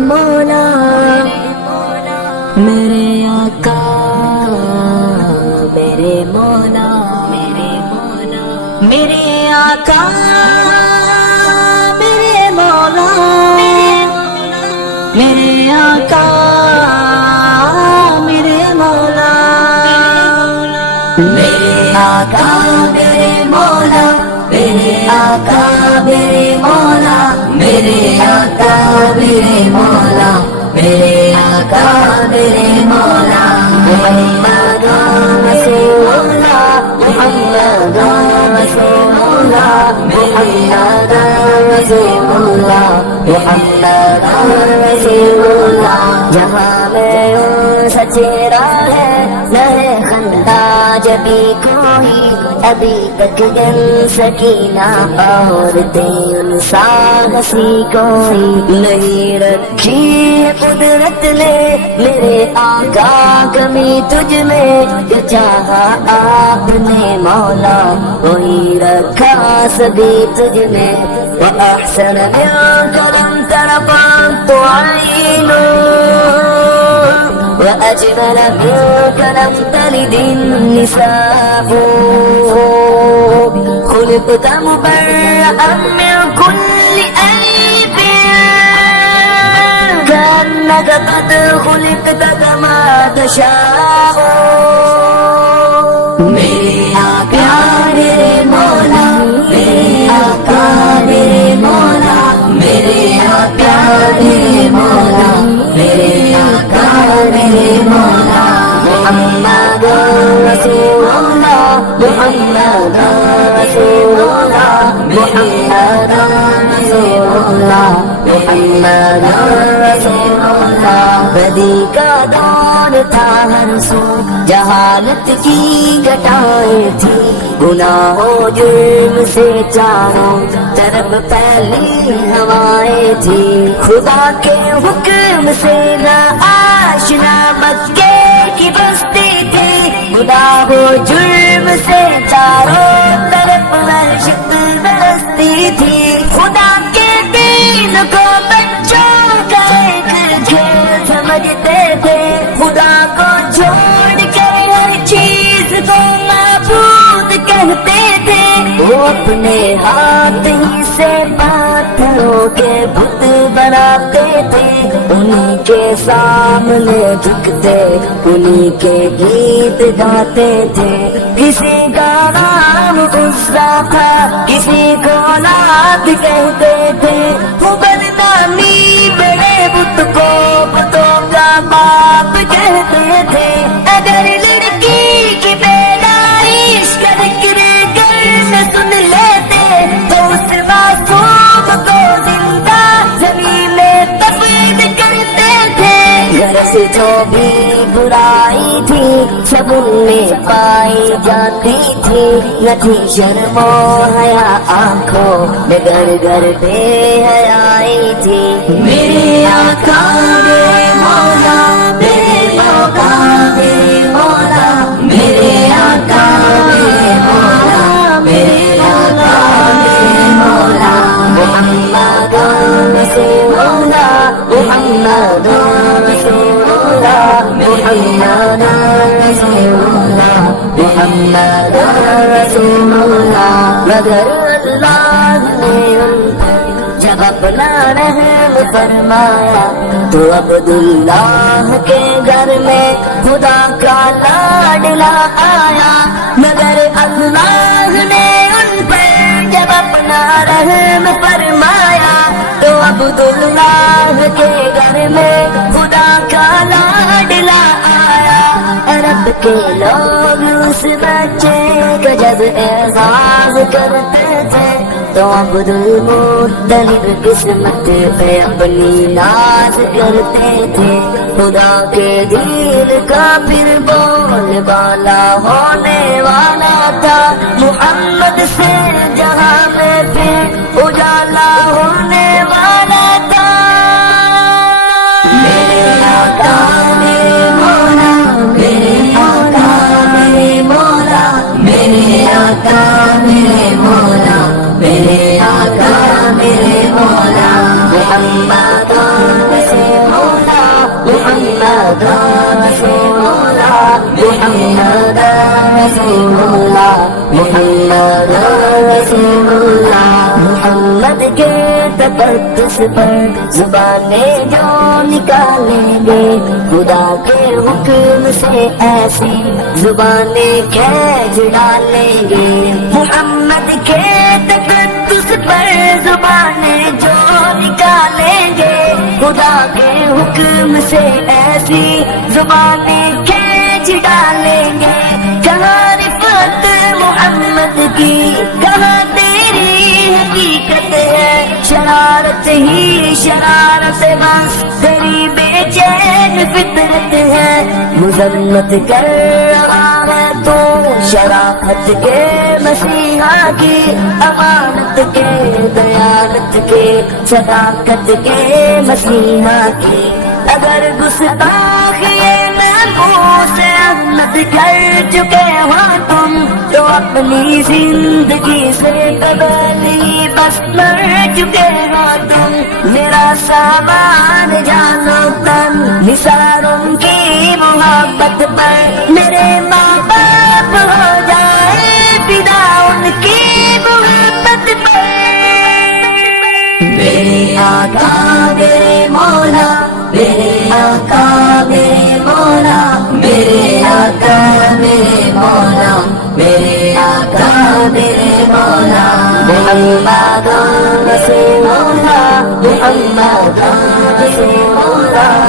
مولا میرے آقا میرے مولا میرے آقا میرے مولا میرے آقا میرے مولا میرے آقا میرے مولا میرے آقا میرے مولا میرے آقا میرے مولا میرے آقا میرے مولا محمد رسول اللہ محمد رسول اللہ محمد رسول اللہ محمد رسول اللہ جہاں میں سچے راہ ہے نہ خندہ جبھی کوئی ابھی تک جن سکینہ عورتیں انسا ہنسی کوئی نہیں رکھی قدرت نے میرے آقا کمی تجھ میں جو چاہا آپ نے مولا وہی رکھا سبھی تجھ میں وَأَحْسَنَ مِنْكَ لَمْ تَرَفَعْتُ عَيْنٌ وأجمل منك لم تلد النساء خلقت مبرأ من كل عيب كأنك قد خلقت كما تشاء میرے آقا میرے مولا میرے آقا میرے مولا میرے آقا میرے مولا میرے آقا میرے مولا محمد رسول اللہ محمد رسول اللہ محمد رسول اللہ محمد رسول اللہ بدی کا دور تھا ہر سو جہالت کی گٹائیں تھی گناہوں جرم سے چاروں طرف پھیلی ہوائیں تھی خدا کے حکم سے نہ آشنا مکے کی بستی تھی گناہوں جرم سے چاروں طرف وحشت برستی تھی خدا کے دین کو بچوں کا ایک کھیل سمجھتے تھے خدا کو چھوڑ کر ہر چیز کو معبود کہتے تھے وہ اپنے ہاتھ ہی سے پاتھروں کے بت بناتے تھے انہی کے سامنے جھکتے انہی کے گیت گاتے تھے کسی کا نام غصہ تھا کسی کو اولاد کہتے تھے وہ بدنامی بڑے بت کو بتوں کا باپ کہتے تھے اگر لڑکی کی پیدائش کا ذکر کرنا سن لیتے تو اس معصوم کو زندہ زمین میں دفن کرتے تھے گھر سے جو بھی برائی تھی سب ان میں پائی جاتی تھی نہ تھی شرم و حیا آنکھوں میں گھر گھر بے حیائی تھی میرے آقا میرے مولا میرے آقا میرے مولا میرے آقا میرے مولا میرے آقا میرے مولا محمد رسول اللہ محمد رسول اللہ محمد رسول اللہ محمد رسول اللہ مگر اللہ نے جب اپنا رحم فرمایا تو عبداللہ کے گھر میں خدا کا لاڈلا آیا مگر اللہ نے ان پر جب اپنا رحم فرمایا تو عبداللہ کے گھر میں خدا کا لاڈلا آیا عرب کے لوگ اس بچے کا جب اعزاز کرتے تھے تو عبدالمطلب قسمت پہ اپنی ناز کرتے تھے خدا کے دین کا پھر بول بالا ہونے والا تھا محمد سے جہاں میں پھر اجالا ہونے والا تھا میرے آقا میرے مولا میرے آقا میرے مولا میرے آقا میرے مولا میرے آقا میرے مولا محمد اللہ محمد رسول اللہ محمد کے تقدس پر زبانیں جو نکالیں گے خدا کے حکم سے ایسی زبانیں کھینچ ڈالیں گے محمد کے تقدس پر زبانیں جو نکالیں گے خدا کے حکم سے ایسی زبانیں کھینچ ڈالیں گے کہاں رفعت محمد کی کہاں تیری حقیقت ہے شرارت ہی شرارت بس تیری بے چین فطرت ہے مذمت کر رہا ہے تو شرافت کے مسیحا کی امانت کے دیانت کے صداقت کے مسیحا کی اگر گستاخ یہ ناموس احمد کر چکے ہو تم تو اپنی زندگی سے قبل بس مر چکے ہو تم میرا سامان جانو تن نثار ان کی محبت پر میرے ماں باپ ہو جائے فدا ان کی محبت پر میرے آقا میرے مولا میرے آقا میرے مولا میرے آقا میرے مولا میرے آقا میرے مولا محمد رسول اللہ محمد رسول اللہ